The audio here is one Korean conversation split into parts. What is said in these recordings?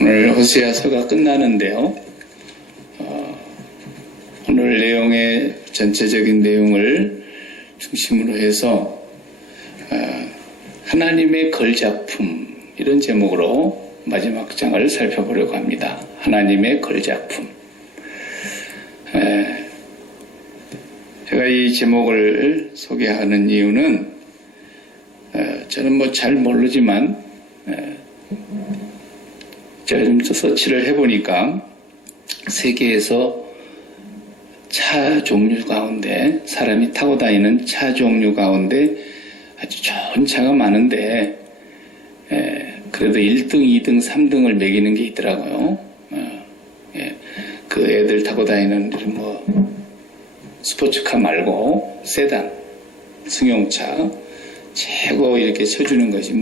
오늘 호세아서가 끝나는데요. 오늘 내용의 전체적인 내용을 중심으로 해서 하나님의 걸작품 이런 제목으로 마지막 장을 살펴보려고 합니다. 하나님의 걸작품. 제가 이 제목을 소개하는 이유는 저는 잘 모르지만 제가 좀 서치를 해보니까 세계에서 차 종류 가운데 사람이 타고 다니는 차 종류 가운데 아주 좋은 차가 많은데 그래도 1등, 2등, 3등을 매기는 게 있더라고요. 그 애들 타고 다니는 스포츠카 말고 세단, 승용차 최고 이렇게 쳐주는 것이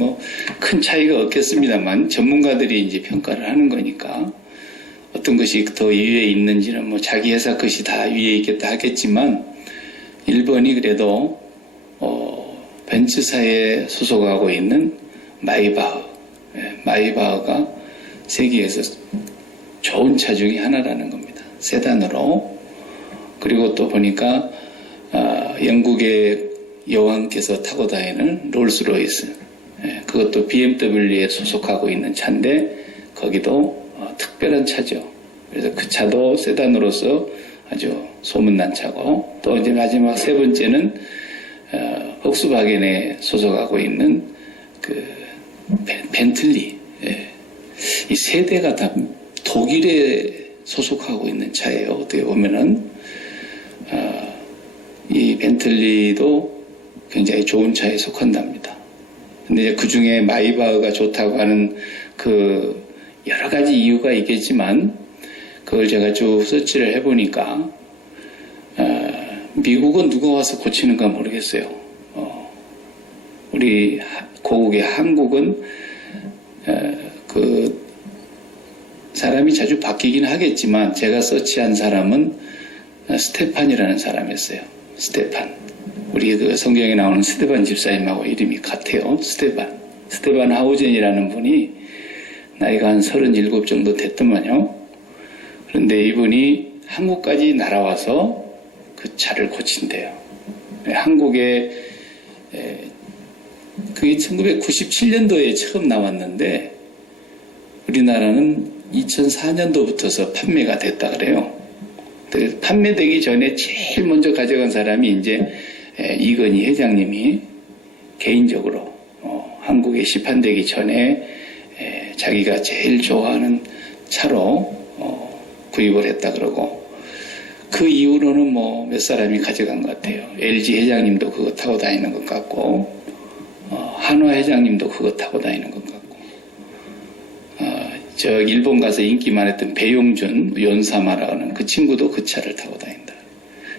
큰 차이가 없겠습니다만 전문가들이 이제 평가를 하는 거니까 어떤 것이 더 위에 있는지는 자기 회사 것이 다 위에 있겠다 하겠지만 일본이 그래도 벤츠사에 소속하고 있는 마이바흐가 세계에서 좋은 차 중에 하나라는 겁니다. 세단으로. 그리고 또 보니까 영국의 여왕께서 타고 다니는 롤스로이스, 그것도 BMW에 소속하고 있는 차인데 거기도 특별한 차죠. 그래서 그 차도 세단으로서 아주 소문난 차고, 또 이제 마지막 세 번째는 폭스바겐에 소속하고 있는 그 벤틀리. 이 세 대가 다 독일에 소속하고 있는 차예요. 어떻게 보면은 이 벤틀리도 굉장히 좋은 차에 속한답니다. 근데 이제 그 중에 마이바흐가 좋다고 하는 그 여러 가지 이유가 있겠지만 그걸 제가 쭉 서치를 해보니까 미국은 누가 와서 고치는가 모르겠어요. 우리 고국의 한국은 그 사람이 자주 바뀌긴 하겠지만 제가 서치한 사람은 스테판이라는 사람이었어요. 스테판. 우리 그 성경에 나오는 스테반 집사님하고 이름이 같아요. 스테반 하우젠이라는 분이 나이가 한 37 정도 됐더만요. 그런데 이분이 한국까지 날아와서 그 차를 고친대요. 한국에 그게 1997년도에 처음 나왔는데 우리나라는 2004년도부터서 판매가 됐다 그래요. 판매되기 전에 제일 먼저 가져간 사람이 이제 이건희 회장님이 개인적으로 한국에 시판되기 전에 자기가 제일 좋아하는 차로 구입을 했다 그러고, 그 이후로는 몇 사람이 가져간 것 같아요. LG 회장님도 그거 타고 다니는 것 같고, 한화 회장님도 그거 타고 다니는 것 같고, 저 일본 가서 인기 많았던 배용준 연사마라는 그 친구도 그 차를 타고 다닌다.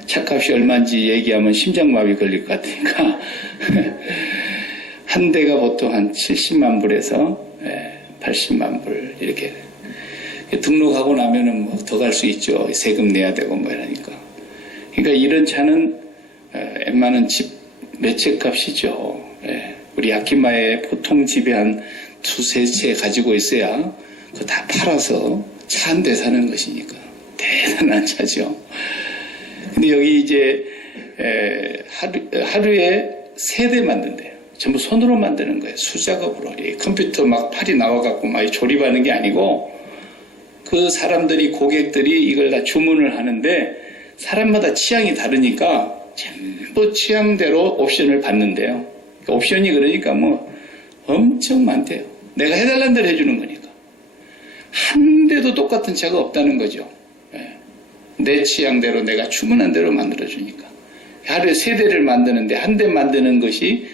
차값이 얼마인지 얘기하면 심장마비 걸릴 것 같으니까 한 대가 보통 한 70만 불에서 80만 불 이렇게 등록하고 나면은 더 갈 수 있죠. 세금 내야 되고 이러니까. 그러니까 이런 차는 웬만한 집 몇 채 값이죠. 우리 아키마에 보통 집에 한 두세 채 가지고 있어야 그거 다 팔아서 차 한 대 사는 것이니까 대단한 차죠. 근데 여기 이제 하루에 3대 만든대요. 전부 손으로 만드는 거예요. 수작업으로. 컴퓨터 팔이 나와갖고 조립하는 게 아니고 그 사람들이, 고객들이 이걸 다 주문을 하는데 사람마다 취향이 다르니까 전부 취향대로 옵션을 받는데요. 옵션이 그러니까 엄청 많대요. 내가 해달라는 대로 해주는 거니까. 한 대도 똑같은 차가 없다는 거죠. 내 취향대로 내가 주문한 대로 만들어주니까. 하루에 3대를 만드는데 한 대 만드는 것이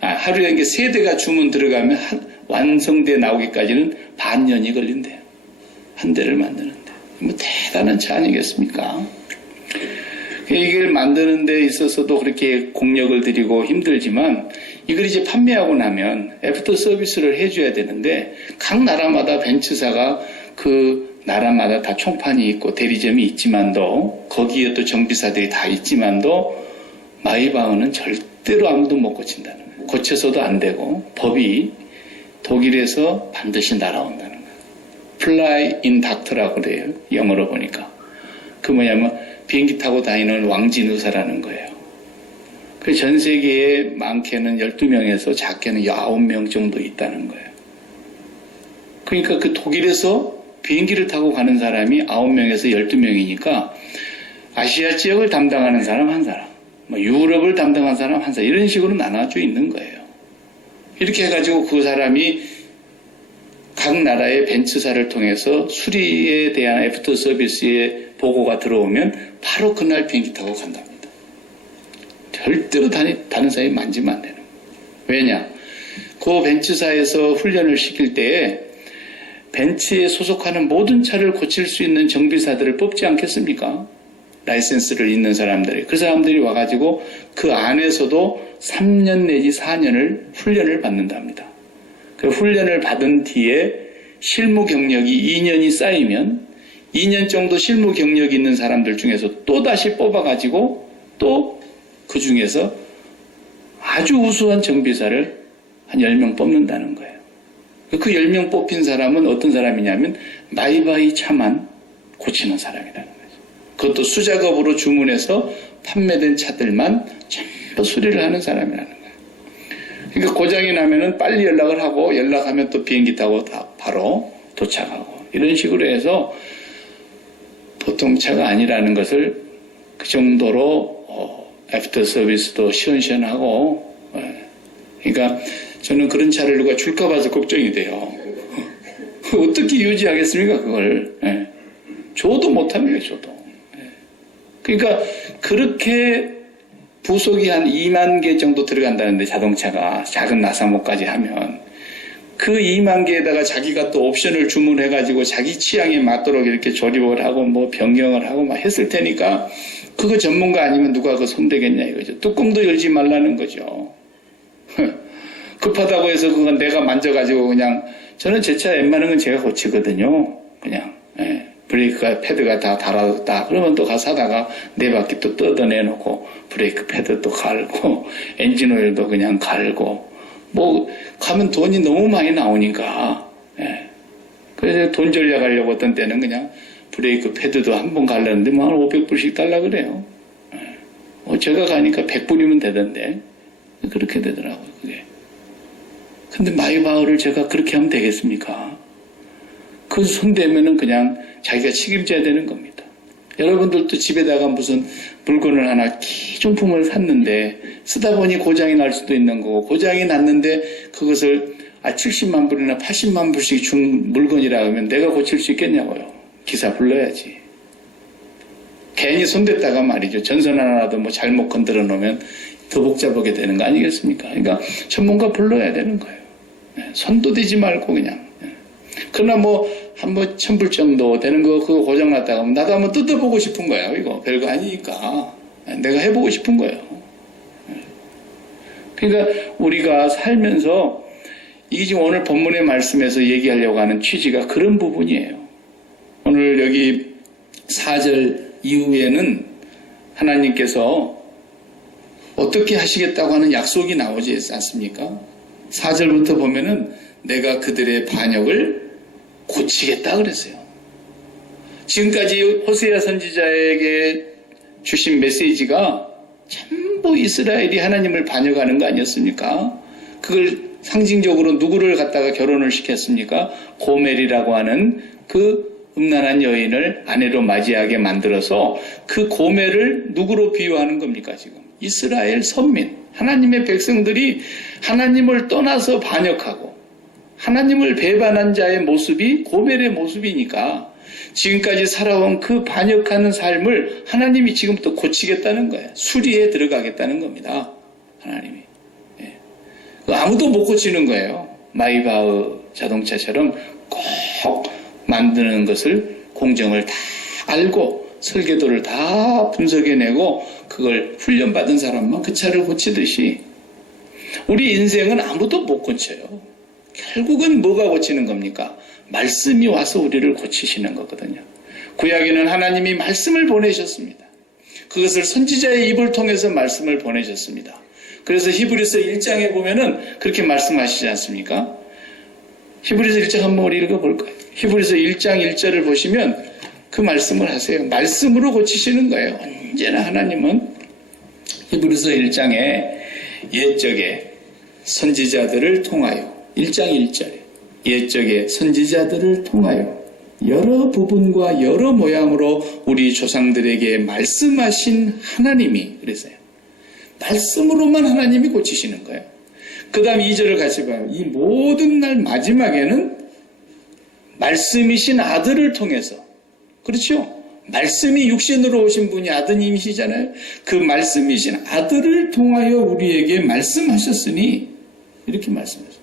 하루에 3대가 주문 들어가면 완성돼 나오기까지는 반년이 걸린대요. 한 대를 만드는데. 대단한 차 아니겠습니까? 이걸 만드는 데 있어서도 그렇게 공력을 들이고 힘들지만 이걸 이제 판매하고 나면 애프터 서비스를 해줘야 되는데 각 나라마다 벤츠사가 그 나라마다 다 총판이 있고 대리점이 있지만도 거기에 또 정비사들이 다 있지만도 마이바흐는 절대로 아무도 못 고친다는 거예요. 고쳐서도 안 되고 법이 독일에서 반드시 날아온다는 거예요. fly in duct라고 그래요. 영어로 보니까. 그 뭐냐면 비행기 타고 다니는 왕진 의사라는 거예요. 그 전 세계에 많게는 12명에서 작게는 9명 정도 있다는 거예요. 그러니까 그 독일에서 비행기를 타고 가는 사람이 9명에서 12명이니까 아시아 지역을 담당하는 사람 한 사람, 뭐 유럽을 담당하는 사람 한 사람, 이런 식으로 나눠져 있는 거예요. 이렇게 해가지고 그 사람이 각 나라의 벤츠사를 통해서 수리에 대한 애프터 서비스의 보고가 들어오면 바로 그날 비행기 타고 간답니다. 절대로 다른 사람이 만지면 안 되는 거예요. 왜냐? 그 벤츠사에서 훈련을 시킬 때에 벤츠에 소속하는 모든 차를 고칠 수 있는 정비사들을 뽑지 않겠습니까? 라이센스를 있는 사람들이. 그 사람들이 와가지고 그 안에서도 3년 내지 4년을 훈련을 받는답니다. 그 훈련을 받은 뒤에 실무 경력이 2년이 쌓이면 2년 정도 실무 경력이 있는 사람들 중에서 또 다시 뽑아가지고 또 그 중에서 아주 우수한 정비사를 한 10명 뽑는다는 거예요. 그 10명 뽑힌 사람은 어떤 사람이냐면 마이바이 차만 고치는 사람이라는 거죠. 그것도 수작업으로 주문해서 판매된 차들만 전부 수리를 하는 사람이라는 거예요. 그러니까 고장이 나면은 빨리 연락을 하고 연락하면 또 비행기 타고 바로 도착하고 이런 식으로 해서 보통 차가 아니라는 것을 그 정도로 애프터 서비스도 시원시원하고 그러니까 저는 그런 차를 누가 줄까 봐서 걱정이 돼요. 어떻게 유지하겠습니까 그걸. 줘도 못합니다. 줘도. 그러니까 그렇게 부속이 한 2만 개 정도 들어간다는데 자동차가 작은 나사모까지 하면 그 2만 개에다가 자기가 또 옵션을 주문해가지고 자기 취향에 맞도록 이렇게 조립을 하고 뭐 변경을 하고 막 했을 테니까 그거 전문가 아니면 누가 그거 손대겠냐 이거죠. 뚜껑도 열지 말라는 거죠. 급하다고 해서 그건 내가 만져가지고 그냥 저는 제 차 웬만한 건 제가 고치거든요. 그냥 브레이크가 패드가 다 달아졌다. 그러면 또 가서 사다가 네 바퀴 또 뜯어내놓고 브레이크 패드 또 갈고 엔진 오일도 그냥 갈고 뭐 가면 돈이 너무 많이 나오니까 그래서 돈 절약하려고 어떤 때는 그냥 브레이크 패드도 한 번 갈렸는데 뭐 한 500불씩 달라 그래요. 제가 가니까 100불이면 되던데 그렇게 되더라고요. 그게. 근데 마이바흐를 제가 그렇게 하면 되겠습니까? 그 손대면은 그냥 자기가 책임져야 되는 겁니다. 여러분들도 집에다가 무슨 물건을 하나 기존품을 샀는데 쓰다 보니 고장이 날 수도 있는 거고 고장이 났는데 그것을 70만 불이나 80만 불씩 준 물건이라 하면 내가 고칠 수 있겠냐고요. 기사 불러야지. 괜히 손댔다가 말이죠. 전선 하나라도 뭐 잘못 건드려 놓으면 더 복잡하게 되는 거 아니겠습니까? 그러니까 전문가 불러야 되는 거예요. 손도 대지 말고 그냥. 그러나 뭐 한 번 1000불 정도 되는 거 그거 고장 났다가 나도 한번 뜯어보고 싶은 거예요. 이거 별거 아니니까 내가 해보고 싶은 거예요. 그러니까 우리가 살면서 이게 지금 오늘 본문의 말씀에서 얘기하려고 하는 취지가 그런 부분이에요. 오늘 여기 4절 이후에는 하나님께서 어떻게 하시겠다고 하는 약속이 나오지 않습니까? 4절부터 보면은 내가 그들의 반역을 고치겠다 그랬어요. 지금까지 호세아 선지자에게 주신 메시지가 전부 이스라엘이 하나님을 반역하는 거 아니었습니까? 그걸 상징적으로 누구를 갖다가 결혼을 시켰습니까? 고멜이라고 하는 그 음란한 여인을 아내로 맞이하게 만들어서 그 고멜을 누구로 비유하는 겁니까 지금? 이스라엘 선민, 하나님의 백성들이 하나님을 떠나서 반역하고 하나님을 배반한 자의 모습이 고멜의 모습이니까 지금까지 살아온 그 반역하는 삶을 하나님이 지금부터 고치겠다는 거예요. 수리에 들어가겠다는 겁니다. 하나님이. 아무도 못 고치는 거예요. 마이바흐 자동차처럼 꼭 만드는 것을 공정을 다 알고 설계도를 다 분석해내고 그걸 훈련받은 사람만 그 차를 고치듯이 우리 인생은 아무도 못 고쳐요. 결국은 뭐가 고치는 겁니까? 말씀이 와서 우리를 고치시는 거거든요. 구약에는 하나님이 말씀을 보내셨습니다. 그것을 선지자의 입을 통해서 말씀을 보내셨습니다. 그래서 히브리서 1장에 보면은 그렇게 말씀하시지 않습니까? 히브리서 1장 한번 우리 읽어볼까요? 히브리서 1장 1절을 보시면 그 말씀을 하세요. 말씀으로 고치시는 거예요. 언제나 하나님은 히브리서 1장에 옛적에 선지자들을 통하여 1장 1절에 옛적에 선지자들을 통하여 여러 부분과 여러 모양으로 우리 조상들에게 말씀하신 하나님이 그랬어요. 말씀으로만 하나님이 고치시는 거예요. 그 다음 2절을 같이 봐요. 이 모든 날 마지막에는 말씀이신 아들을 통해서 그렇죠? 말씀이 육신으로 오신 분이 아드님이시잖아요. 그 말씀이신 아들을 통하여 우리에게 말씀하셨으니 이렇게 말씀하셨어요.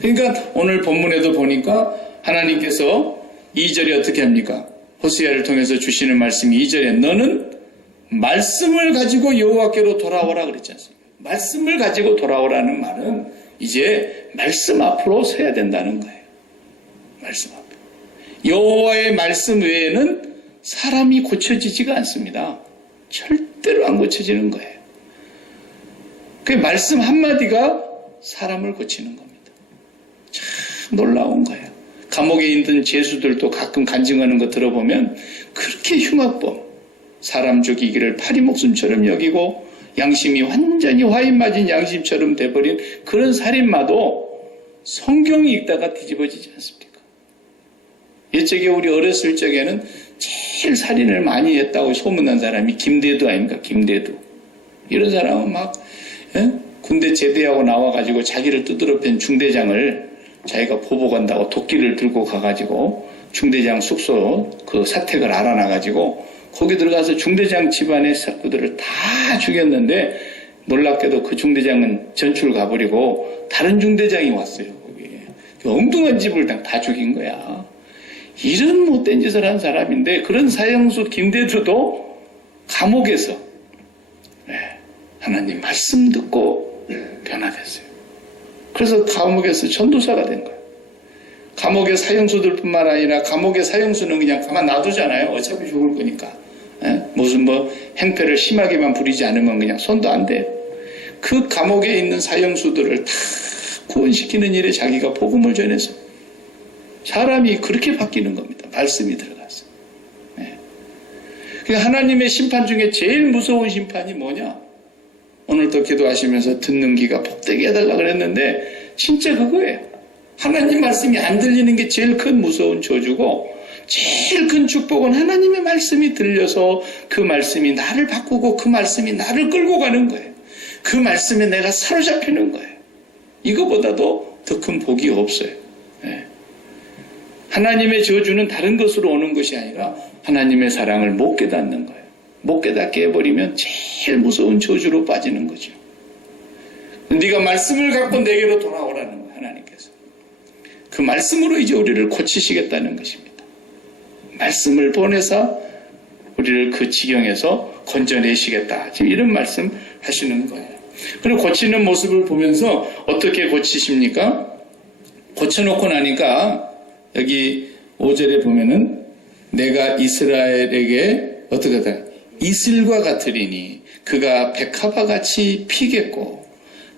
그러니까 오늘 본문에도 보니까 하나님께서 2절에 어떻게 합니까? 호세아를 통해서 주시는 말씀이 2절에 너는 말씀을 가지고 여호와께로 돌아오라 그랬지 않습니까? 말씀을 가지고 돌아오라는 말은 이제 말씀 앞으로 서야 된다는 거예요. 말씀 앞에. 여호와의 말씀 외에는 사람이 고쳐지지가 않습니다. 절대로 안 고쳐지는 거예요. 그 말씀 한마디가 사람을 고치는 겁니다. 참 놀라운 거예요. 감옥에 있는 죄수들도 가끔 간증하는 거 들어보면 그렇게 흉악범, 사람 죽이기를 파리 목숨처럼 여기고 양심이 완전히 화인 맞은 양심처럼 돼버린 그런 살인마도 성경이 읽다가 뒤집어지지 않습니까? 옛적에 우리 어렸을 적에는 제일 살인을 많이 했다고 소문난 사람이 김대두 아닙니까? 김대두. 이런 사람은 막 군대 제대하고 나와가지고 자기를 두드러 팬 중대장을 자기가 보복한다고 도끼를 들고 가가지고 중대장 숙소 그 사택을 알아놔가지고 거기 들어가서 중대장 집안의 식구들을 다 죽였는데 놀랍게도 그 중대장은 전출 가버리고 다른 중대장이 왔어요. 거기에. 엉뚱한 집을 다 죽인 거야. 이런 못된 짓을 한 사람인데 그런 사형수 김대두도 감옥에서 하나님 말씀 듣고 변화됐어요. 그래서 감옥에서 전도사가 된 거예요. 감옥의 사형수들뿐만 아니라 감옥의 사형수는 그냥 가만 놔두잖아요. 어차피 죽을 거니까. 무슨 행패를 심하게만 부리지 않으면 그냥 손도 안 돼요. 그 감옥에 있는 사형수들을 다 구원시키는 일에 자기가 복음을 전해서 사람이 그렇게 바뀌는 겁니다. 말씀이 들어가서. 그러니까 하나님의 심판 중에 제일 무서운 심판이 뭐냐? 오늘도 기도하시면서 듣는 귀가 복되게 해달라 그랬는데 진짜 그거예요. 하나님 말씀이 안 들리는 게 제일 큰 무서운 저주고 제일 큰 축복은 하나님의 말씀이 들려서 그 말씀이 나를 바꾸고 그 말씀이 나를 끌고 가는 거예요. 그 말씀에 내가 사로잡히는 거예요. 이거보다도 더 큰 복이 없어요. 하나님의 저주는 다른 것으로 오는 것이 아니라 하나님의 사랑을 못 깨닫는 거예요. 못 깨닫게 해버리면 제일 무서운 저주로 빠지는 거죠. 네가 말씀을 갖고 내게로 돌아오라는 거예요. 하나님께서. 그 말씀으로 이제 우리를 고치시겠다는 것입니다. 말씀을 보내서 우리를 그 지경에서 건져내시겠다. 지금 이런 말씀 하시는 거예요. 그리고 고치는 모습을 보면서 어떻게 고치십니까? 고쳐놓고 나니까 여기 5절에 보면은 내가 이스라엘에게 어떻게 하다? 이슬과 같으리니 그가 백합화같이 피겠고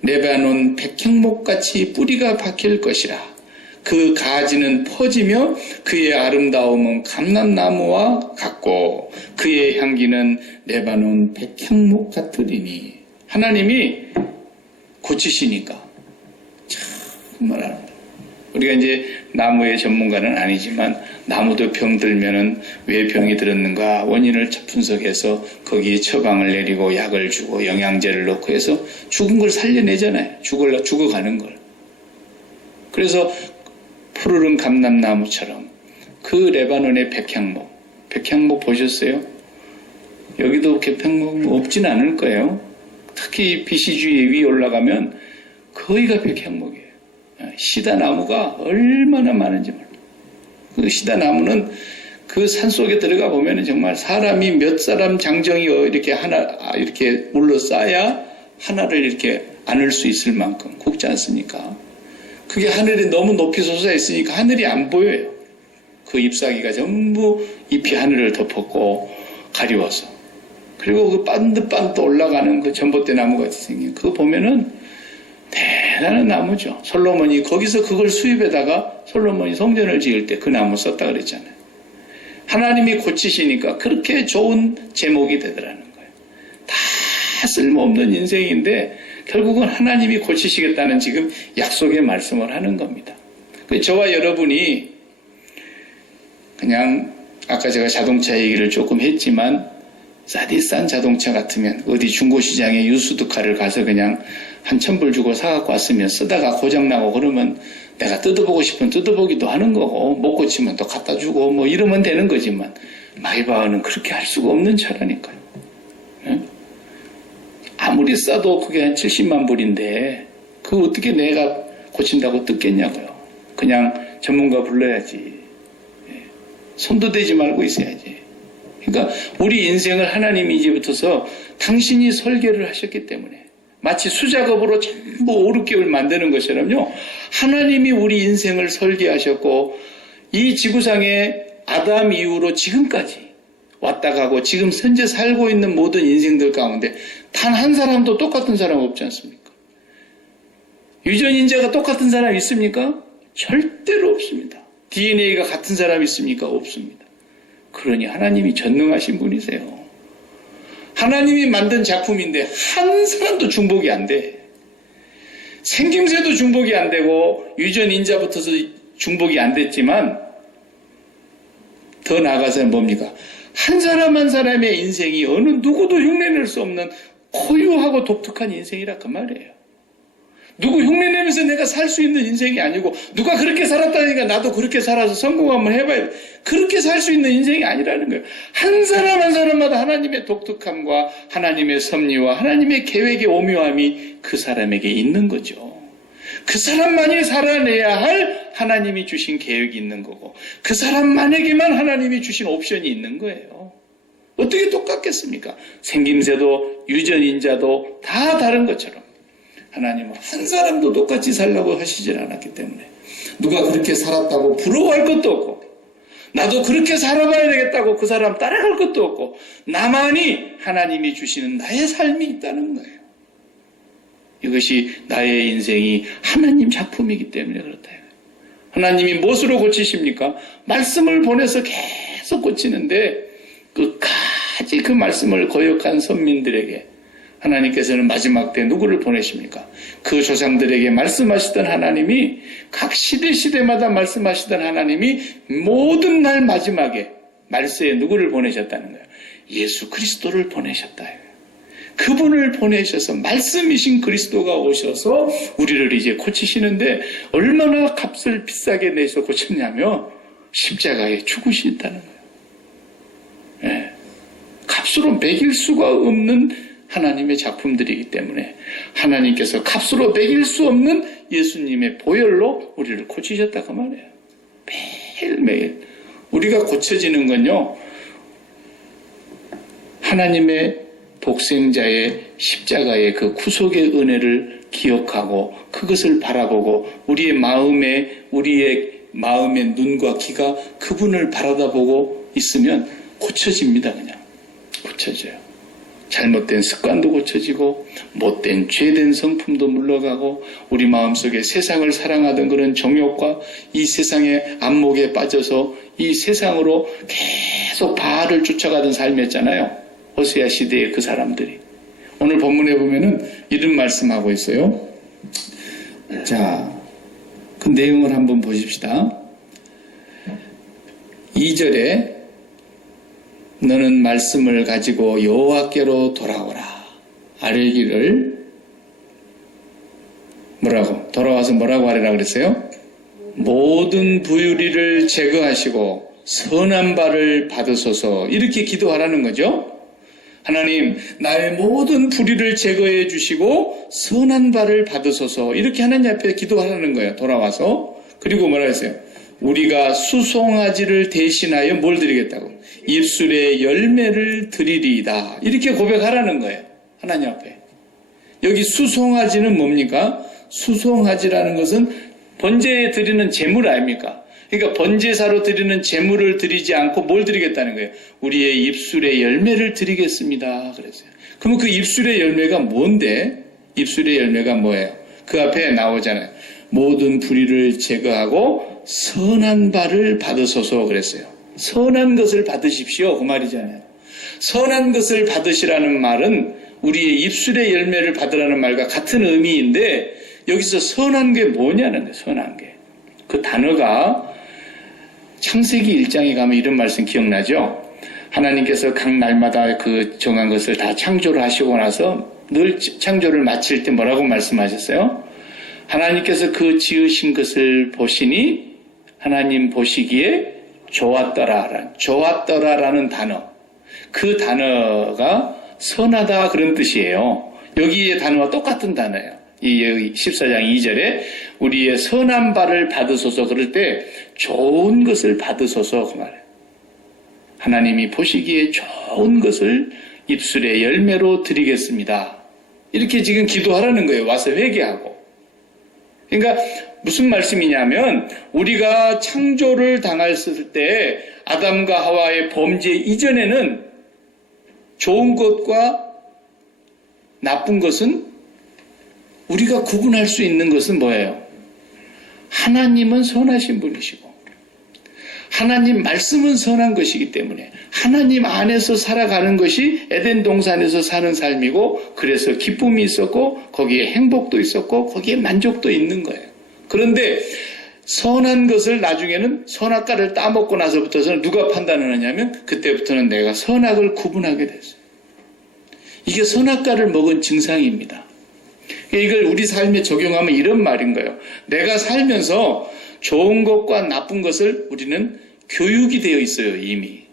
레바논 백향목같이 뿌리가 박힐 것이라. 그 가지는 퍼지며 그의 아름다움은 감람나무와 같고 그의 향기는 레바논 백향목 같으리니. 하나님이 고치시니까 정말 아름다워요. 우리가 이제 나무의 전문가는 아니지만 나무도 병 들면은 왜 병이 들었는가 원인을 분석해서 거기에 처방을 내리고 약을 주고 영양제를 넣고 해서 죽은 걸 살려내잖아요. 죽어가는 걸. 그래서 푸르른 감람나무처럼 그 레바논의 백향목 보셨어요? 여기도 백향목 없진 않을 거예요. 특히 비시주의 위에 올라가면 거의가 백향목이에요. 시다나무가 얼마나 많은지 몰라요. 그 시다나무는 그 산속에 들어가 보면 정말 사람이 몇 사람 장정이 이렇게 물러싸야 하나를 이렇게 안을 수 있을 만큼 굵지 않습니까? 그게 하늘에 너무 높이 솟아 있으니까 하늘이 안 보여요. 그 잎사귀가 전부 잎이 하늘을 덮었고 가리워서. 그리고 그 반듯반듯 올라가는 그 전봇대 나무 같이 생긴 그거 보면은 대단한 나무죠. 솔로몬이 거기서 그걸 수입에다가 솔로몬이 성전을 지을 때 그 나무 썼다 그랬잖아요. 하나님이 고치시니까 그렇게 좋은 제목이 되더라는 거예요. 다 쓸모없는 인생인데 결국은 하나님이 고치시겠다는 지금 약속의 말씀을 하는 겁니다. 저와 여러분이 그냥 아까 제가 자동차 얘기를 조금 했지만 싸디싼 자동차 같으면 어디 중고시장에 유스드카를 가서 그냥 한 1,000불 주고 사갖고 왔으면 쓰다가 고장나고 그러면 내가 뜯어보고 싶으면 뜯어보기도 하는 거고 못 고치면 또 갖다 주고 뭐 이러면 되는 거지만 마이바흐는 그렇게 할 수가 없는 차라니까요. 네? 아무리 싸도 그게 한 70만 불인데 그거 어떻게 내가 고친다고 뜯겠냐고요. 그냥 전문가 불러야지. 손도 대지 말고 있어야지. 그러니까 우리 인생을 하나님이 이제부터서 당신이 설계를 하셨기 때문에 마치 수작업으로 전부 5, 6개월 만드는 것처럼요. 하나님이 우리 인생을 설계하셨고 이 지구상에 아담 이후로 지금까지 왔다 가고 지금 현재 살고 있는 모든 인생들 가운데 단 한 사람도 똑같은 사람 없지 않습니까? 유전인자가 똑같은 사람 있습니까? 절대로 없습니다. DNA가 같은 사람 있습니까? 없습니다. 그러니 하나님이 전능하신 분이세요. 하나님이 만든 작품인데 한 사람도 중복이 안 돼. 생김새도 중복이 안 되고 유전인자부터서 중복이 안 됐지만 더 나아가서는 뭡니까? 한 사람 한 사람의 인생이 어느 누구도 흉내낼 수 없는 고유하고 독특한 인생이라 그 말이에요. 누구 흉내내면서 내가 살 수 있는 인생이 아니고 누가 그렇게 살았다니까 나도 그렇게 살아서 성공 한번 해봐야 돼. 그렇게 살 수 있는 인생이 아니라는 거예요. 한 사람 한 사람마다 하나님의 독특함과 하나님의 섭리와 하나님의 계획의 오묘함이 그 사람에게 있는 거죠. 그 사람만이 살아내야 할 하나님이 주신 계획이 있는 거고 그 사람만에게만 하나님이 주신 옵션이 있는 거예요. 어떻게 똑같겠습니까? 생김새도 유전인자도 다 다른 것처럼 하나님은 한 사람도 똑같이 살라고 하시질 않았기 때문에 누가 그렇게 살았다고 부러워할 것도 없고 나도 그렇게 살아봐야 되겠다고 그 사람 따라갈 것도 없고 나만이 하나님이 주시는 나의 삶이 있다는 거예요. 이것이 나의 인생이 하나님 작품이기 때문에 그렇다. 하나님이 무엇으로 고치십니까? 말씀을 보내서 계속 고치는데 끝까지 그 말씀을 거역한 선민들에게 하나님께서는 마지막 때 누구를 보내십니까? 그 조상들에게 말씀하시던 하나님이 각 시대마다 말씀하시던 하나님이 모든 날 마지막에 말세에 누구를 보내셨다는 거예요? 예수 그리스도를 보내셨다. 그분을 보내셔서 말씀이신 그리스도가 오셔서 우리를 이제 고치시는데 얼마나 값을 비싸게 내서 고쳤냐면 십자가에 죽으신다는 거예요. 네. 값으로 매길 수가 없는 하나님의 작품들이기 때문에 하나님께서 값으로 매길 수 없는 예수님의 보혈로 우리를 고치셨다 그 말이에요. 매일매일 우리가 고쳐지는 건요 하나님의 독생자의 십자가의 그 구속의 은혜를 기억하고 그것을 바라보고 우리의 마음의 눈과 귀가 그분을 바라다보고 있으면 고쳐집니다. 그냥 고쳐져요. 잘못된 습관도 고쳐지고 못된 죄된 성품도 물러가고 우리 마음속에 세상을 사랑하던 그런 정욕과 이 세상의 안목에 빠져서 이 세상으로 계속 바알을 쫓아가던 삶이었잖아요. 호세아 시대의 그 사람들이. 오늘 본문에 보면은 이런 말씀하고 있어요. 자, 그 내용을 한번 보십시다. 2절에 너는 말씀을 가지고 여호와께로 돌아오라. 아뢰기를 돌아와서 뭐라고 하리라 그랬어요? 모든 부유리를 제거하시고 선한 바를 받으소서. 이렇게 기도하라는 거죠. 하나님, 나의 모든 불의를 제거해 주시고 선한 바를 받으소서. 이렇게 하나님 앞에 기도하라는 거예요. 돌아와서. 그리고 뭐라 했어요? 우리가 수송아지를 대신하여 뭘 드리겠다고? 입술의 열매를 드리리이다. 이렇게 고백하라는 거예요. 하나님 앞에. 여기 수송아지는 뭡니까? 수송아지라는 것은 번제에 드리는 제물 아닙니까? 그러니까 번제사로 드리는 제물을 드리지 않고 뭘 드리겠다는 거예요? 우리의 입술의 열매를 드리겠습니다. 그랬어요. 그러면 그 입술의 열매가 뭔데? 입술의 열매가 뭐예요? 그 앞에 나오잖아요. 모든 불의를 제거하고 선한 바를 받으소서 그랬어요. 선한 것을 받으십시오. 그 말이잖아요. 선한 것을 받으시라는 말은 우리의 입술의 열매를 받으라는 말과 같은 의미인데 여기서 선한 게 뭐냐는 거예요. 선한 게. 그 단어가 창세기 1장에 가면 이런 말씀 기억나죠? 하나님께서 각 날마다 그 정한 것을 다 창조를 하시고 나서 늘 창조를 마칠 때 뭐라고 말씀하셨어요? 하나님께서 그 지으신 것을 보시니 하나님 보시기에 좋았더라라는 단어. 그 단어가 선하다 그런 뜻이에요. 여기의 단어와 똑같은 단어예요. 이 14장 2절에 우리의 선한 바를 받으소서 그럴 때 좋은 것을 받으소서 그 말이에요. 하나님이 보시기에 좋은 것을 입술의 열매로 드리겠습니다. 이렇게 지금 기도하라는 거예요. 와서 회개하고. 그러니까 무슨 말씀이냐면 우리가 창조를 당했을 때 아담과 하와의 범죄 이전에는 좋은 것과 나쁜 것은 우리가 구분할 수 있는 것은 뭐예요? 하나님은 선하신 분이시고 하나님 말씀은 선한 것이기 때문에 하나님 안에서 살아가는 것이 에덴 동산에서 사는 삶이고 그래서 기쁨이 있었고 거기에 행복도 있었고 거기에 만족도 있는 거예요. 그런데 선한 것을 나중에는 선악과를 따먹고 나서부터는 누가 판단을 하냐면 그때부터는 내가 선악을 구분하게 됐어요. 이게 선악과를 먹은 증상입니다. 이걸 우리 삶에 적용하면 이런 말인 거예요. 내가 살면서 좋은 것과 나쁜 것을 우리는 교육이 되어 있어요. 이미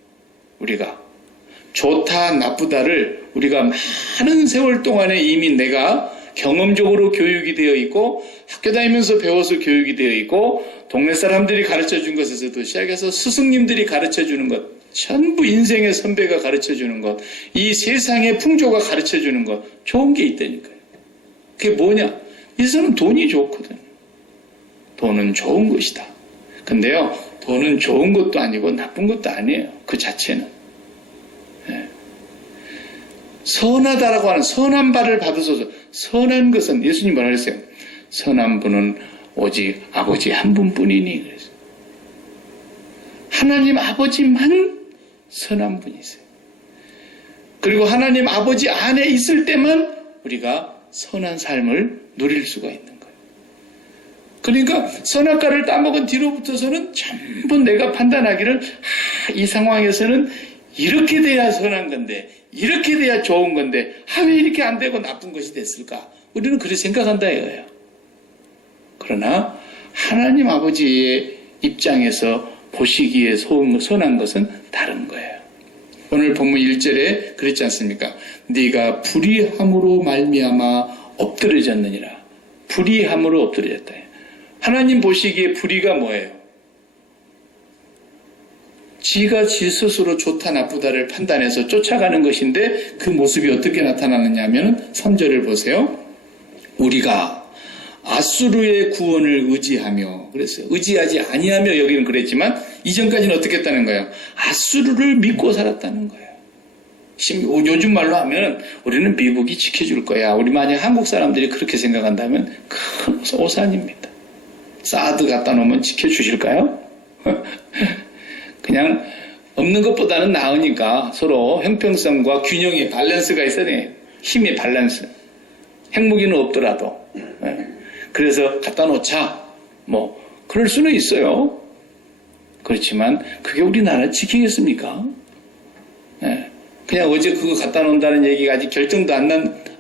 우리가 좋다 나쁘다를 우리가 많은 세월 동안에 이미 내가 경험적으로 교육이 되어 있고 학교 다니면서 배워서 교육이 되어 있고 동네 사람들이 가르쳐준 것에서도 시작해서 스승님들이 가르쳐주는 것 전부 인생의 선배가 가르쳐주는 것 이 세상의 풍조가 가르쳐주는 것 좋은 게 있다니까요. 그게 뭐냐? 이 사람은 돈이 좋거든. 돈은 좋은 것이다. 근데요, 돈은 좋은 것도 아니고 나쁜 것도 아니에요. 그 자체는. 네. 선하다라고 하는 선한 바를 받으소서. 선한 것은 예수님 뭐라 그랬어요? 선한 분은 오직 아버지 한 분뿐이니 그랬어요. 하나님 아버지만 선한 분이세요. 그리고 하나님 아버지 안에 있을 때만 우리가 선한 삶을 누릴 수가 있는 거예요. 그러니까 선악과를 따먹은 뒤로부터서는 전부 내가 판단하기를 이 상황에서는 이렇게 돼야 선한 건데 이렇게 돼야 좋은 건데 왜 이렇게 안 되고 나쁜 것이 됐을까? 우리는 그렇게 생각한다 이거예요. 그러나 하나님 아버지의 입장에서 보시기에 선한 것은 다른 거예요. 오늘 본문 1절에 그랬지 않습니까? 네가 불의함으로 말미암아 엎드려졌느니라. 불의함으로 엎드려졌다. 하나님 보시기에 불의가 뭐예요? 지가 지 스스로 좋다 나쁘다를 판단해서 쫓아가는 것인데 그 모습이 어떻게 나타나느냐 하면 3절을 보세요. 우리가 아수르의 구원을 의지하며 그랬어요. 의지하지 아니하며 여기는 그랬지만 이전까지는 어떻게 했다는 거예요? 아수르를 믿고 살았다는 거예요. 요즘 말로 하면 우리는 미국이 지켜줄 거야. 우리 만약 한국 사람들이 그렇게 생각한다면 큰 오산입니다. 사드 갖다 놓으면 지켜주실까요? 그냥 없는 것보다는 나으니까 서로 형평성과 균형의 밸런스가 있어야 돼요. 힘의 밸런스. 핵무기는 없더라도. 그래서 갖다 놓자. 그럴 수는 있어요. 그렇지만 그게 우리나라 지키겠습니까? 그냥 어제 그거 갖다 놓는다는 얘기가 아직 결정도 안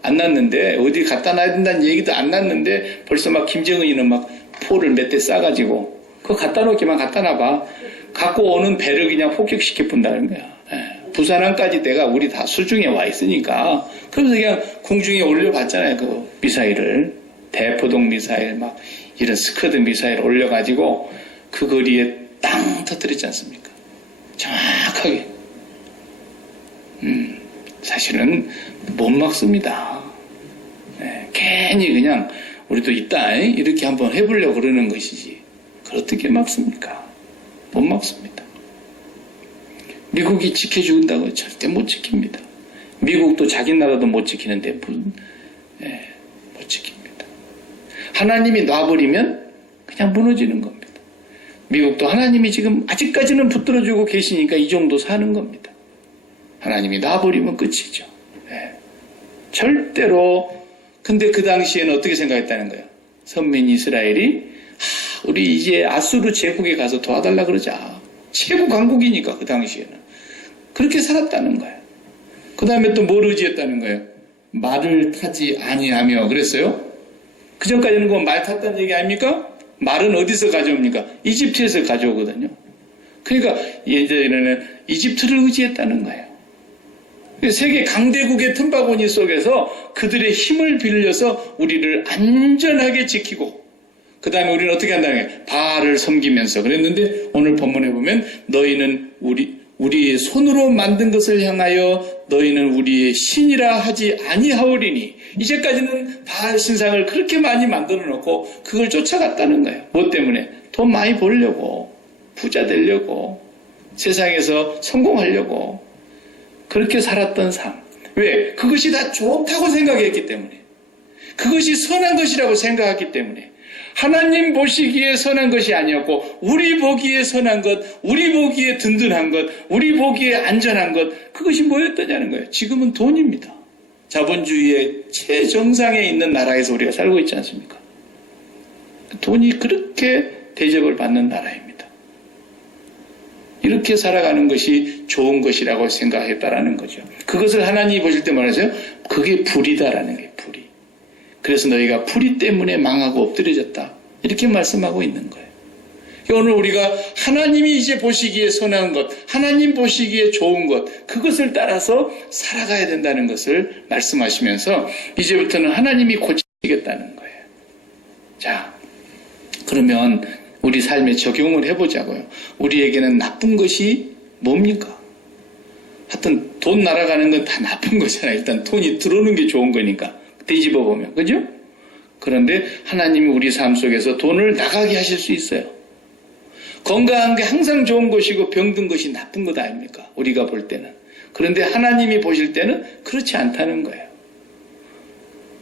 났는데 어디 갖다 놔야 된다는 얘기도 안 났는데 벌써 막 김정은이는 막 포를 몇 대 싸가지고 그거 갖다 놓기만 갖다 놔봐. 갖고 오는 배를 그냥 폭격시켜 본다는 거야. 부산항까지 내가 우리 다 수중에 와 있으니까 그러면서 그냥 공중에 올려봤잖아요. 그 미사일을. 대포동 미사일 막 이런 스커드 미사일 올려가지고 그 거리에 땅 터뜨렸지 않습니까? 정확하게. 사실은 못 막습니다. 괜히 그냥 우리도 있다 이렇게 한번 해보려고 그러는 것이지 그걸 어떻게 막습니까? 못 막습니다. 미국이 지켜준다고 절대 못 지킵니다. 미국도 자기 나라도 못 지키는데 못 지킵니다. 하나님이 놔버리면 그냥 무너지는 겁니다. 미국도 하나님이 지금 아직까지는 붙들어주고 계시니까 이 정도 사는 겁니다. 하나님이 놔버리면 끝이죠. 네. 절대로. 근데 그 당시에는 어떻게 생각했다는 거예요? 선민 이스라엘이 우리 이제 아수르 제국에 가서 도와달라 그러자. 최고 강국이니까 그 당시에는. 그렇게 살았다는 거예요. 그 다음에 또 뭘 의지했다는 거예요? 말을 타지 아니하며 그랬어요? 그 전까지는 그 말 탔다는 얘기 아닙니까? 말은 어디서 가져옵니까? 이집트에서 가져오거든요. 그러니까 예전에는 이집트를 의지했다는 거예요. 세계 강대국의 틈바구니 속에서 그들의 힘을 빌려서 우리를 안전하게 지키고 그 다음에 우리는 어떻게 한다는 거예요? 바알을 섬기면서 그랬는데 오늘 본문에 보면 너희는 우리의 손으로 만든 것을 향하여 너희는 우리의 신이라 하지 아니하오리니 이제까지는 바알 신상을 그렇게 많이 만들어 놓고 그걸 쫓아갔다는 거예요. 뭐 때문에? 돈 많이 벌려고 부자 되려고 세상에서 성공하려고 그렇게 살았던 삶. 왜? 그것이 다 좋다고 생각했기 때문에 그것이 선한 것이라고 생각했기 때문에 하나님 보시기에 선한 것이 아니었고 우리 보기에 선한 것, 우리 보기에 든든한 것, 우리 보기에 안전한 것 그것이 뭐였더냐는 거예요. 지금은 돈입니다. 자본주의의 최정상에 있는 나라에서 우리가 살고 있지 않습니까? 돈이 그렇게 대접을 받는 나라입니다. 이렇게 살아가는 것이 좋은 것이라고 생각했다라는 거죠. 그것을 하나님이 보실 때 말하세요. 그게 불이다라는 게 불이. 그래서 너희가 불이 때문에 망하고 엎드려졌다. 이렇게 말씀하고 있는 거예요. 오늘 우리가 하나님이 이제 보시기에 선한 것, 하나님 보시기에 좋은 것, 그것을 따라서 살아가야 된다는 것을 말씀하시면서 이제부터는 하나님이 고치겠다는 거예요. 자, 그러면 우리 삶에 적용을 해보자고요. 우리에게는 나쁜 것이 뭡니까? 하여튼 돈 날아가는 건 다 나쁜 거잖아요. 일단 돈이 들어오는 게 좋은 거니까. 뒤집어 보면. 그죠? 그런데 하나님이 우리 삶 속에서 돈을 나가게 하실 수 있어요. 건강한 게 항상 좋은 것이고 병든 것이 나쁜 것 아닙니까? 우리가 볼 때는. 그런데 하나님이 보실 때는 그렇지 않다는 거예요.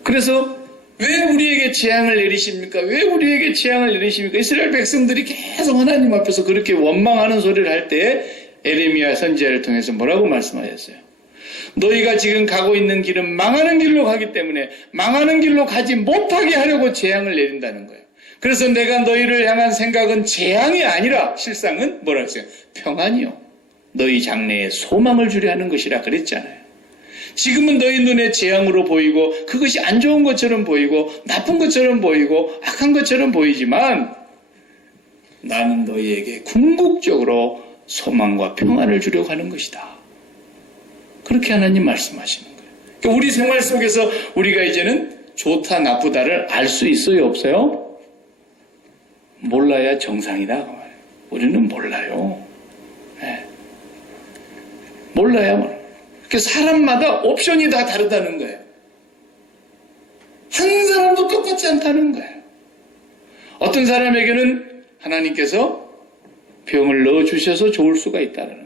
그래서 왜 우리에게 재앙을 내리십니까? 왜 우리에게 재앙을 내리십니까? 이스라엘 백성들이 계속 하나님 앞에서 그렇게 원망하는 소리를 할 때 에레미야 선지자를 통해서 뭐라고 말씀하셨어요? 너희가 지금 가고 있는 길은 망하는 길로 가기 때문에 망하는 길로 가지 못하게 하려고 재앙을 내린다는 거예요. 그래서 내가 너희를 향한 생각은 재앙이 아니라 실상은 뭐라 했어요? 평안이요. 너희 장래에 소망을 주려 하는 것이라 그랬잖아요. 지금은 너희 눈에 재앙으로 보이고 그것이 안 좋은 것처럼 보이고 나쁜 것처럼 보이고 악한 것처럼 보이지만 나는 너희에게 궁극적으로 소망과 평안을 주려고 하는 것이다. 그렇게 하나님 말씀하시는 거예요. 그러니까 우리 생활 속에서 우리가 이제는 좋다 나쁘다를 알 수 있어요? 없어요? 몰라야 정상이다. 우리는 몰라요. 네. 몰라야 몰라요. 사람마다 옵션이 다 다르다는 거예요. 한 사람도 똑같지 않다는 거예요. 어떤 사람에게는 하나님께서 병을 넣어주셔서 좋을 수가 있다는 거예요.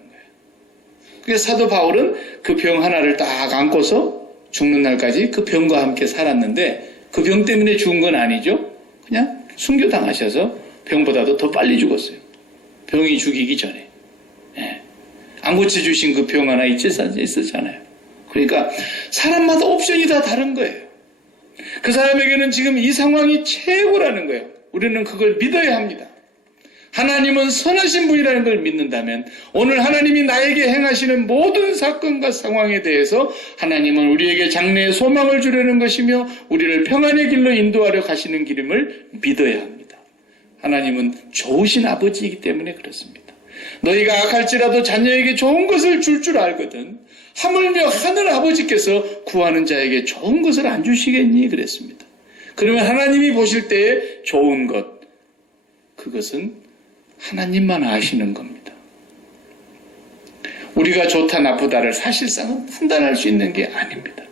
그래서 사도 바울은 그 병 하나를 딱 안고서 죽는 날까지 그 병과 함께 살았는데 그 병 때문에 죽은 건 아니죠. 그냥 순교당하셔서 병보다도 더 빨리 죽었어요. 병이 죽이기 전에. 예. 안 고쳐주신 그 병 하나 있었잖아요. 그러니까 사람마다 옵션이 다 다른 거예요. 그 사람에게는 지금 이 상황이 최고라는 거예요. 우리는 그걸 믿어야 합니다. 하나님은 선하신 분이라는 걸 믿는다면 오늘 하나님이 나에게 행하시는 모든 사건과 상황에 대해서 하나님은 우리에게 장래의 소망을 주려는 것이며 우리를 평안의 길로 인도하려 가시는 길임을 믿어야 합니다. 하나님은 좋으신 아버지이기 때문에 그렇습니다. 너희가 악할지라도 자녀에게 좋은 것을 줄 줄 알거든 하물며 하늘 아버지께서 구하는 자에게 좋은 것을 안 주시겠니? 그랬습니다. 그러면 하나님이 보실 때에 좋은 것, 그것은 하나님만 아시는 겁니다. 우리가 좋다 나쁘다를 사실상은 판단할 수 있는 게 아닙니다.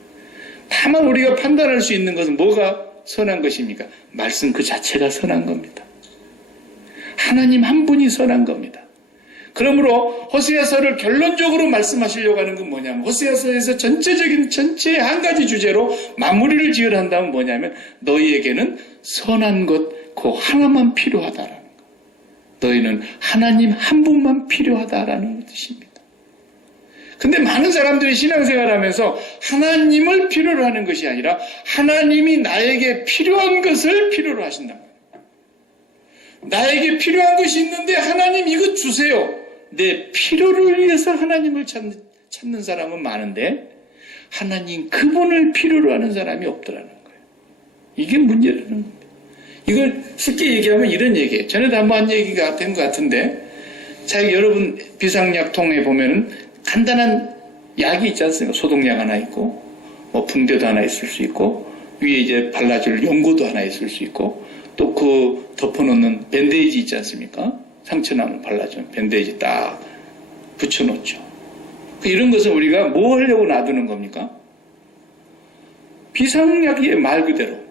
다만 우리가 판단할 수 있는 것은 뭐가 선한 것입니까? 말씀 그 자체가 선한 겁니다. 하나님 한 분이 선한 겁니다. 그러므로 호세아서를 결론적으로 말씀하시려고 하는 건 뭐냐면, 호세아서에서 전체 한 가지 주제로 마무리를 지으려 한다면 뭐냐면, 너희에게는 선한 것 그 하나만 필요하다라는 것. 너희는 하나님 한 분만 필요하다라는 뜻입니다. 근데 많은 사람들이 신앙생활하면서 하나님을 필요로 하는 것이 아니라 하나님이 나에게 필요한 것을 필요로 하신다. 나에게 필요한 것이 있는데 하나님 이것 주세요. 내 필요를 위해서 하나님을 찾는 사람은 많은데 하나님 그분을 필요로 하는 사람이 없더라는 거예요. 이게 문제라는 겁니다. 이걸 쉽게 얘기하면 이런 얘기예요. 전에도 한번 한 얘기가 된 것 같은데, 자, 여러분 비상약통에 보면은 간단한 약이 있지 않습니까? 소독약 하나 있고, 뭐 붕대도 하나 있을 수 있고, 위에 이제 발라줄 연고도 하나 있을 수 있고, 또 그 덮어놓는 밴데이지 있지 않습니까? 상처 나면 발라주는 밴데이지 딱 붙여놓죠. 이런 것은 우리가 뭐 하려고 놔두는 겁니까? 비상약이에요, 말 그대로.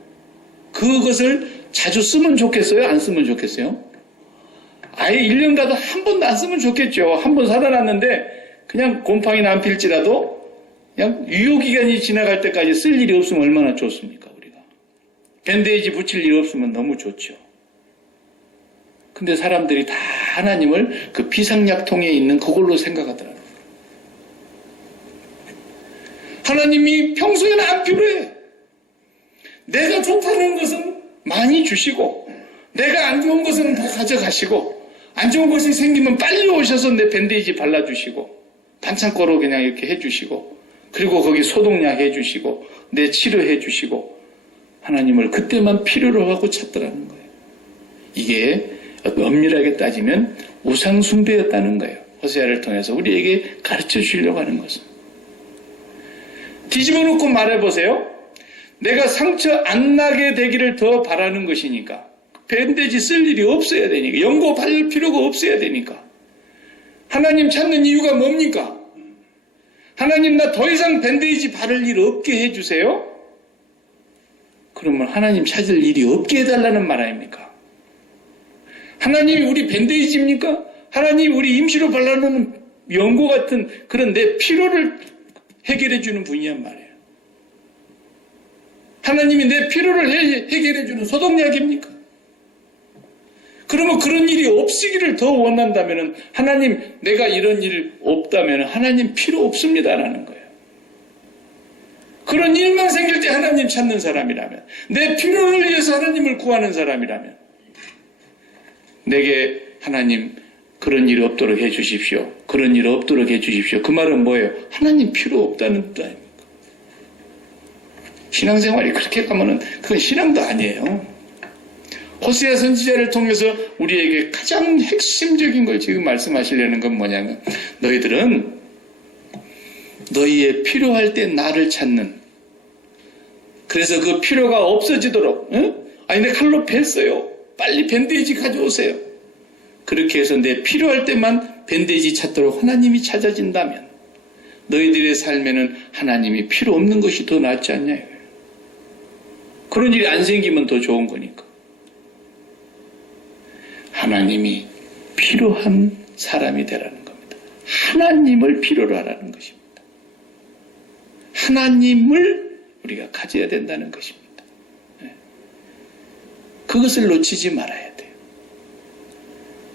그것을 자주 쓰면 좋겠어요? 안 쓰면 좋겠어요? 아예 1년 가도 한 번도 안 쓰면 좋겠죠. 한 번 사다 놨는데 그냥 곰팡이나 안 필지라도 그냥 유효기간이 지나갈 때까지 쓸 일이 없으면 얼마나 좋습니까, 우리가. 밴데이지 붙일 일 없으면 너무 좋죠. 근데 사람들이 다 하나님을 그 비상약통에 있는 그걸로 생각하더라고요. 하나님이 평소에는 안 필요해. 내가 좋다는 것은 많이 주시고, 내가 안 좋은 것은 다 가져가시고, 안 좋은 것이 생기면 빨리 오셔서 내 밴데이지 발라주시고, 반창고로 그냥 이렇게 해주시고, 그리고 거기 소독약 해주시고, 내 치료해주시고, 하나님을 그때만 필요로 하고 찾더라는 거예요. 이게 엄밀하게 따지면 우상숭배였다는 거예요. 호세아를 통해서 우리에게 가르쳐 주려고 하는 것은. 뒤집어 놓고 말해보세요. 내가 상처 안 나게 되기를 더 바라는 것이니까. 밴데지 쓸 일이 없어야 되니까. 연고 바를 필요가 없어야 되니까. 하나님 찾는 이유가 뭡니까? 하나님 나 더 이상 밴데이지 바를 일 없게 해주세요. 그러면 하나님 찾을 일이 없게 해달라는 말 아닙니까? 하나님이 우리 밴데이지입니까? 하나님이 우리 임시로 발라놓는 연고 같은 그런 내 필요를 해결해주는 분이란 말이에요. 하나님이 내 필요를 해결해주는 소독약입니까? 그러면 그런 일이 없으기를 더 원한다면 하나님 내가 이런 일 없다면 하나님 필요 없습니다라는 거예요. 그런 일만 생길 때 하나님 찾는 사람이라면, 내 필요를 위해서 하나님을 구하는 사람이라면 내게 하나님 그런 일 없도록 해주십시오. 그런 일 없도록 해주십시오. 그 말은 뭐예요? 하나님 필요 없다는 뜻 아닙니까? 신앙생활이 그렇게 가면은 그건 신앙도 아니에요. 호세아 선지자를 통해서 우리에게 가장 핵심적인 걸 지금 말씀하시려는 건 뭐냐면, 너희들은 너희의 필요할 때 나를 찾는, 그래서 그 필요가 없어지도록, 아니 내 칼로 뱄어요. 빨리 밴데이지 가져오세요. 그렇게 해서 내 필요할 때만 밴데이지 찾도록 하나님이 찾아진다면 너희들의 삶에는 하나님이 필요 없는 것이 더 낫지 않냐. 그런 일이 안 생기면 더 좋은 거니까. 하나님이 필요한 사람이 되라는 겁니다. 하나님을 필요로 하라는 것입니다. 하나님을 우리가 가져야 된다는 것입니다. 그것을 놓치지 말아야 돼요.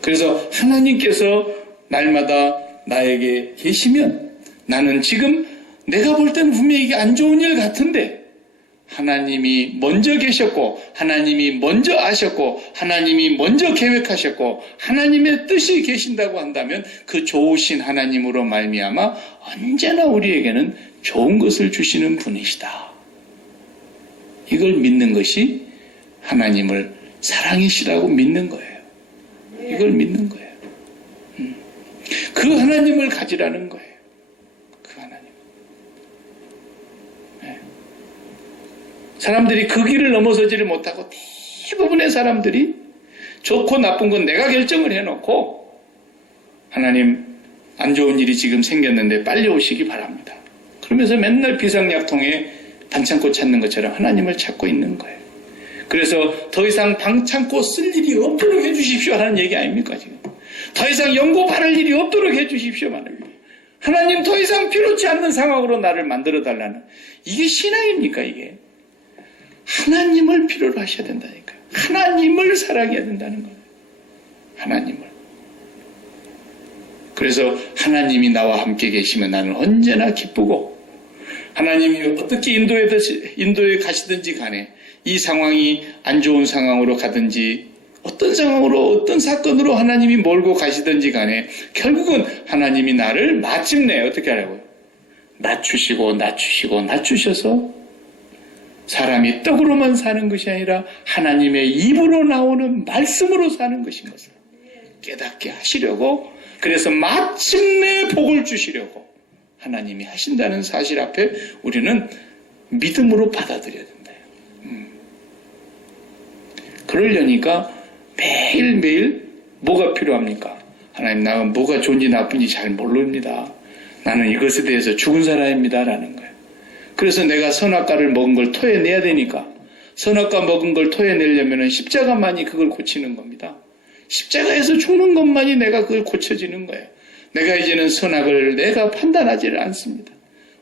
그래서 하나님께서 날마다 나에게 계시면 나는 지금 내가 볼 때는 분명히 이게 안 좋은 일 같은데 하나님이 먼저 계셨고 하나님이 먼저 아셨고 하나님이 먼저 계획하셨고 하나님의 뜻이 계신다고 한다면 그 좋으신 하나님으로 말미암아 언제나 우리에게는 좋은 것을 주시는 분이시다. 이걸 믿는 것이 하나님을 사랑이시라고 믿는 거예요. 이걸 믿는 거예요. 그 하나님을 가지라는 거예요. 그 하나님. 네. 사람들이 그 길을 넘어서지를 못하고 대부분의 사람들이 좋고 나쁜 건 내가 결정을 해놓고 하나님 안 좋은 일이 지금 생겼는데 빨리 오시기 바랍니다. 그러면서 맨날 비상약통에 반창고 찾는 것처럼 하나님을 찾고 있는 거예요. 그래서 더 이상 반창고 쓸 일이 없도록 해주십시오 하는 얘기 아닙니까 지금? 더 이상 연고 바랄 일이 없도록 해주십시오만을 위해. 하나님 더 이상 필요치 않는 상황으로 나를 만들어달라는, 이게 신앙입니까 이게? 하나님을 필요로 하셔야 된다니까요. 하나님을 사랑해야 된다는 거예요. 하나님을. 그래서 하나님이 나와 함께 계시면 나는 언제나 기쁘고, 하나님이 어떻게 인도에 가시든지 간에 이 상황이 안 좋은 상황으로 가든지 어떤 상황으로 어떤 사건으로 하나님이 몰고 가시든지 간에 결국은 하나님이 나를 마침내 어떻게 하라고요? 낮추셔서 사람이 떡으로만 사는 것이 아니라 하나님의 입으로 나오는 말씀으로 사는 것인 것을 깨닫게 하시려고, 그래서 마침내 복을 주시려고 하나님이 하신다는 사실 앞에 우리는 믿음으로 받아들여야 된다. 그러려니까 매일매일 뭐가 필요합니까? 하나님, 나가 뭐가 좋은지 나쁜지 잘 모릅니다. 나는 이것에 대해서 죽은 사람입니다. 라는 거예요. 그래서 내가 선악과를 먹은 걸 토해내야 되니까, 선악과 먹은 걸 토해내려면 십자가만이 그걸 고치는 겁니다. 십자가에서 죽는 것만이 내가 그걸 고쳐지는 거예요. 내가 이제는 선악을 내가 판단하지를 않습니다.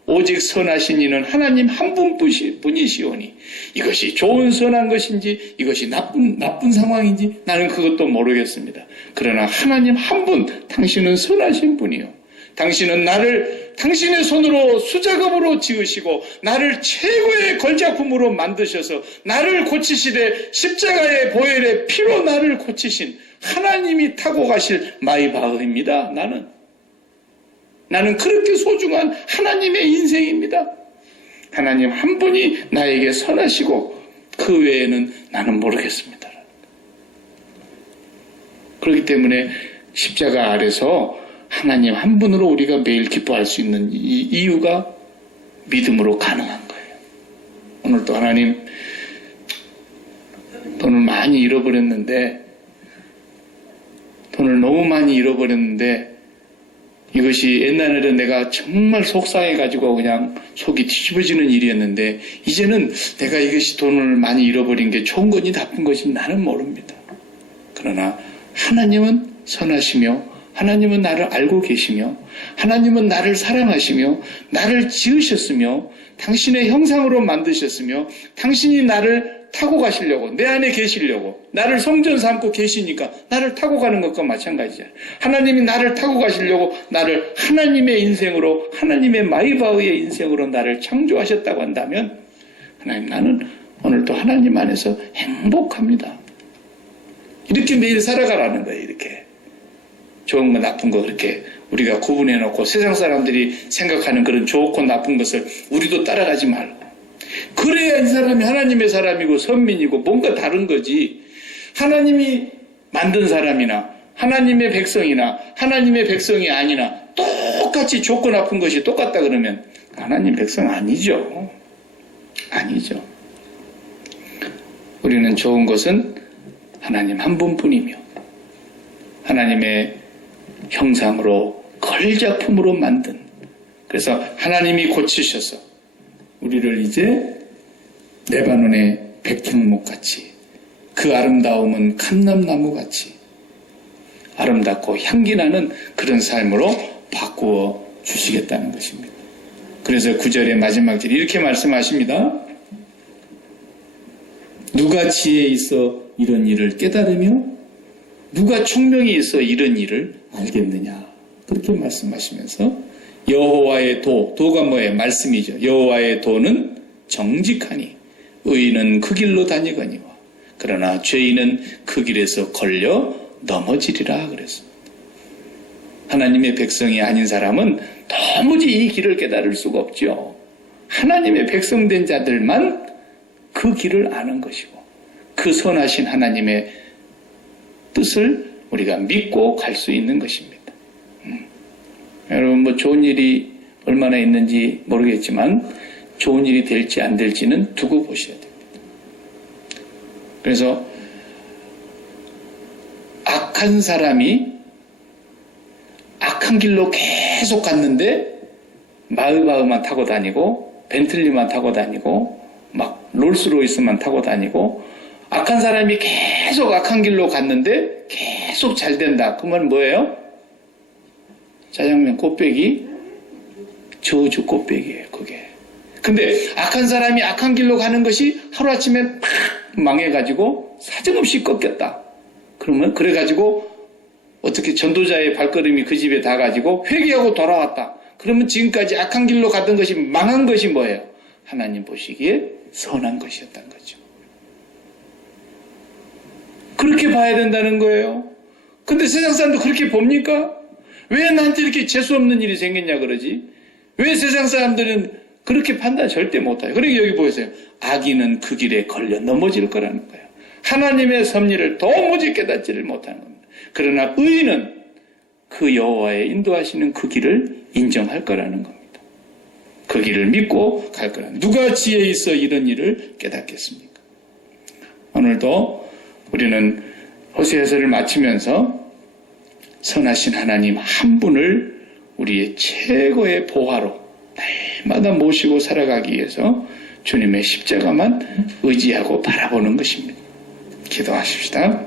오직 선하신 이는 하나님 한 분뿐이시오니 이것이 좋은 선한 것인지 이것이 나쁜 상황인지 나는 그것도 모르겠습니다. 그러나 하나님 한 분, 당신은 선하신 분이요. 당신은 나를 당신의 손으로 수작업으로 지으시고 나를 최고의 걸작품으로 만드셔서 나를 고치시되 십자가의 보혈의 피로 나를 고치신 하나님이 타고 가실 마이바흐입니다. 나는 그렇게 소중한 하나님의 인생입니다. 하나님 한 분이 나에게 선하시고 그 외에는 나는 모르겠습니다. 그렇기 때문에 십자가 아래서 하나님 한 분으로 우리가 매일 기뻐할 수 있는 이 이유가 믿음으로 가능한 거예요. 오늘도 하나님, 돈을 많이 잃어버렸는데, 돈을 너무 많이 잃어버렸는데 이것이 옛날에는 내가 정말 속상해가지고 그냥 속이 뒤집어지는 일이었는데 이제는 내가 이것이 돈을 많이 잃어버린 게 좋은 건지 나쁜 건지 나는 모릅니다. 그러나 하나님은 선하시며 하나님은 나를 알고 계시며 하나님은 나를 사랑하시며 나를 지으셨으며 당신의 형상으로 만드셨으며 당신이 나를 타고 가시려고, 내 안에 계시려고, 나를 성전 삼고 계시니까 나를 타고 가는 것과 마찬가지야. 하나님이 나를 타고 가시려고 나를 하나님의 인생으로, 하나님의 마이바흐의 인생으로 나를 창조하셨다고 한다면 하나님, 나는 오늘도 하나님 안에서 행복합니다. 이렇게 매일 살아가라는 거예요. 이렇게 좋은 거 나쁜 거 그렇게 우리가 구분해놓고 세상 사람들이 생각하는 그런 좋고 나쁜 것을 우리도 따라가지 말고, 그래야 이 사람이 하나님의 사람이고 선민이고 뭔가 다른 거지. 하나님이 만든 사람이나 하나님의 백성이나 하나님의 백성이 아니나 똑같이 좋고 나쁜 것이 똑같다 그러면 하나님 백성 아니죠. 아니죠. 우리는 좋은 것은 하나님 한 분뿐이며 하나님의 형상으로 걸작품으로 만든, 그래서 하나님이 고치셔서 우리를 이제 레바논의 백향목같이, 그 아름다움은 감람나무같이 아름답고 향기나는 그런 삶으로 바꾸어 주시겠다는 것입니다. 그래서 9절의 마지막 절이 이렇게 말씀하십니다. 누가 지혜에 있어 이런 일을 깨달으며 누가 총명이 있어 이런 일을 알겠느냐, 그렇게 말씀하시면서 여호와의 도가 뭐예요? 말씀이죠. 여호와의 도는 정직하니 의인은 그 길로 다니거니와 그러나 죄인은 그 길에서 걸려 넘어지리라 그랬습니다. 하나님의 백성이 아닌 사람은 도무지 이 길을 깨달을 수가 없죠. 하나님의 백성된 자들만 그 길을 아는 것이고 그 선하신 하나님의 뜻을 우리가 믿고 갈 수 있는 것입니다. 여러분, 좋은 일이 얼마나 있는지 모르겠지만 좋은 일이 될지 안 될지는 두고 보셔야 됩니다. 그래서 악한 사람이 악한 길로 계속 갔는데 마을바흐만 타고 다니고 벤틀리만 타고 다니고 막 롤스로이스만 타고 다니고, 악한 사람이 계속 악한 길로 갔는데 계속 계속 잘 된다. 그러면 뭐예요? 짜장면 꽃배기, 저주 꽃배기예요, 그게. 근데 악한 사람이 악한 길로 가는 것이 하루아침에 팍 망해가지고 사정없이 꺾였다. 그러면 그래가지고 어떻게 전도자의 발걸음이 그 집에 닿아가지고 회개하고 돌아왔다. 그러면 지금까지 악한 길로 갔던 것이 망한 것이 뭐예요? 하나님 보시기에 선한 것이었다는 거죠. 그렇게 봐야 된다는 거예요. 근데 세상 사람도 그렇게 봅니까? 왜 나한테 이렇게 재수없는 일이 생겼냐 그러지? 왜 세상 사람들은 그렇게 판단 절대 못해요. 그러니까 여기 보세요. 악인은 그 길에 걸려 넘어질 거라는 거예요. 하나님의 섭리를 도무지 깨닫지를 못하는 겁니다. 그러나 의인은 그 여호와의 인도하시는 그 길을 인정할 거라는 겁니다. 그 길을 믿고 갈 거라는. 누가 지혜 있어 이런 일을 깨닫겠습니까? 오늘도 우리는 호세아서를 마치면서 선하신 하나님 한 분을 우리의 최고의 보화로 날마다 모시고 살아가기 위해서 주님의 십자가만 의지하고 바라보는 것입니다. 기도하십시다.